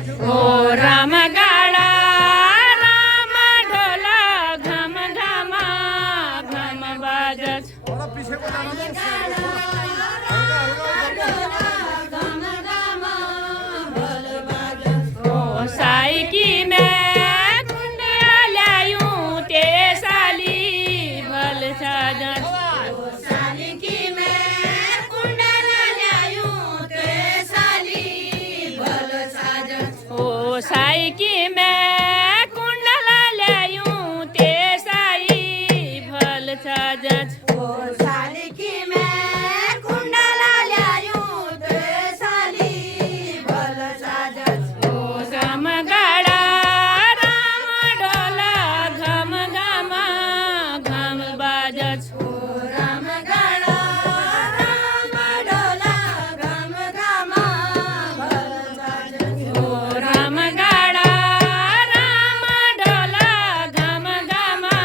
ओ राम गाडा राम ढोला घम घमा घम बाजत ओ सायकी में कुंडल्यायूं ते साली भल साजत सायकी में कुंडल्यायूं ते साई भल साजत ओ सालिकी में कुंडल्यायूं ते साली भल साजत ओ गम गाडा राम ढोला घम घमा घम बाजत ओ राम गाडा राम ढोला घम घमा भल साजत ओ राम गाडा राम ढोला घम घमा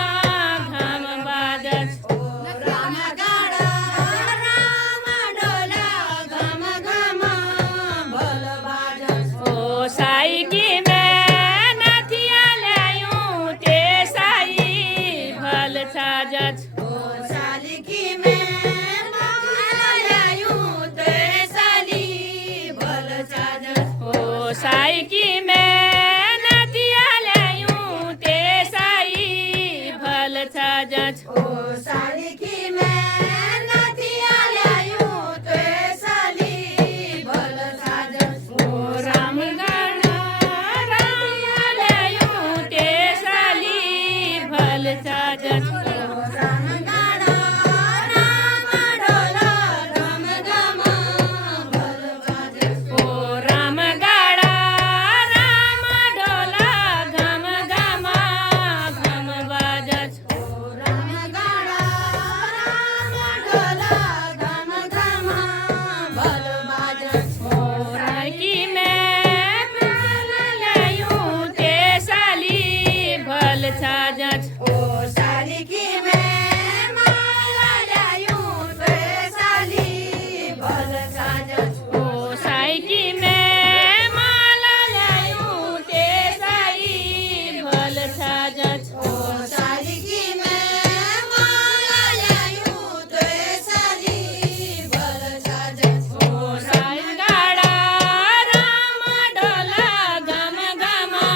घम बाजत ओ राम गाडा राम ढोला घम घमा भल बाजत ओ सायकी में नथियाल्यायूं ते साई भल साजत ओ सालिकी में कुंडल्यायूं ते साली भल साजत ओ सायकी में नथियाल्यायूं ते साई भल साजत ओ सालिकी में नथियाल्यायूं ते साली भल साजत ओ राम गाडा राम ते साली भल साजत राम गाडा राम ढोला घम घमा भल बाजत ओ राम गाडा राम ढोला घम घमा घम बाजत ओ राम गाडा राम ढोला घम घमा भल बाजत ओ सायकी में कुंडल्यायूं ते साली भल साजत ओ सालिकी में कुंडल्यायूं ते साली भल साजत ओ सायकी में मालाल्यायूं ते साई भल साजत ओ सालिकी में कुंडल्यायूं ते साली भल साजत ओ साय गाडा राम ढोला घम घमा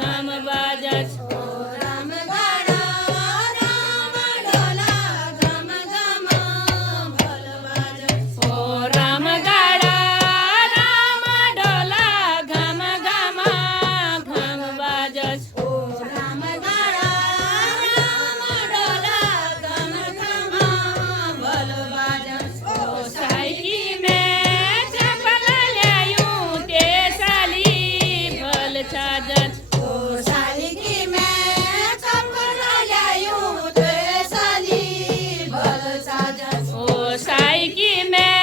घम बाजत ओ राम गाडा राम ढोला घम घमा भल बाजत ओ राम गाडा राम ढोला घम घमा घम बाजत ओ राम गाडा राम ढोला घम घमा भल बाजत ओ सायकी में चपलाल्यायूं ते साली भल साजत ओ सालिकी में कुंडल्यायूं ते साली भल साजत ओ सायकी में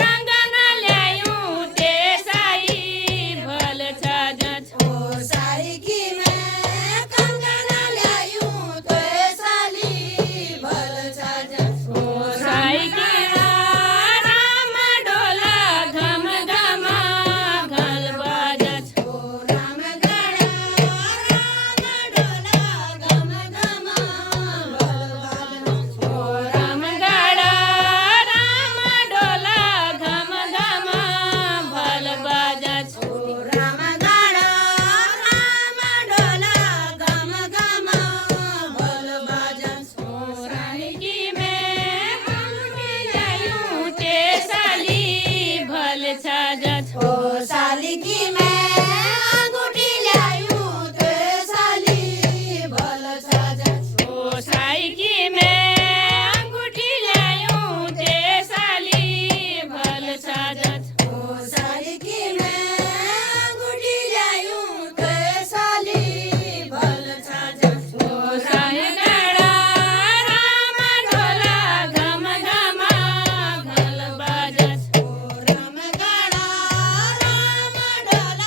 कंगनाल्यायूं ते साई भल साजत ओ सालिकी में कुंडल्यायूं ते साली भल साजत ओ सायकी राम ढोला घम घमा घल बाजत ओ राम गाडा राम ढोला घम घमा भल बाजत ओ राम गाडा राम ढोला घम घमा भल बाजत ओ राम गाडा राम ढोला घम घमा भल बाजत ओ सायकी में कुंडल्यायूं ते साली भल साजत ओ सालिकी में अंगूठिल्यायूं ते साली भल साजत ओ सायकी में अंगूठिल्यायूं ते साली भल साजत ओ सालिकी में अंगूठिल्यायूं ते साली भल साजत ओ साय गाडा राम ढोला घम घमा घल बाजत ओ राम गाडा राम ढोला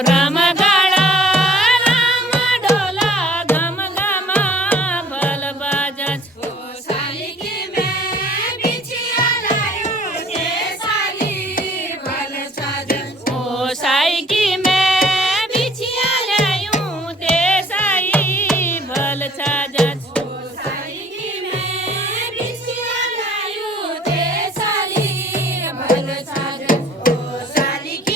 राम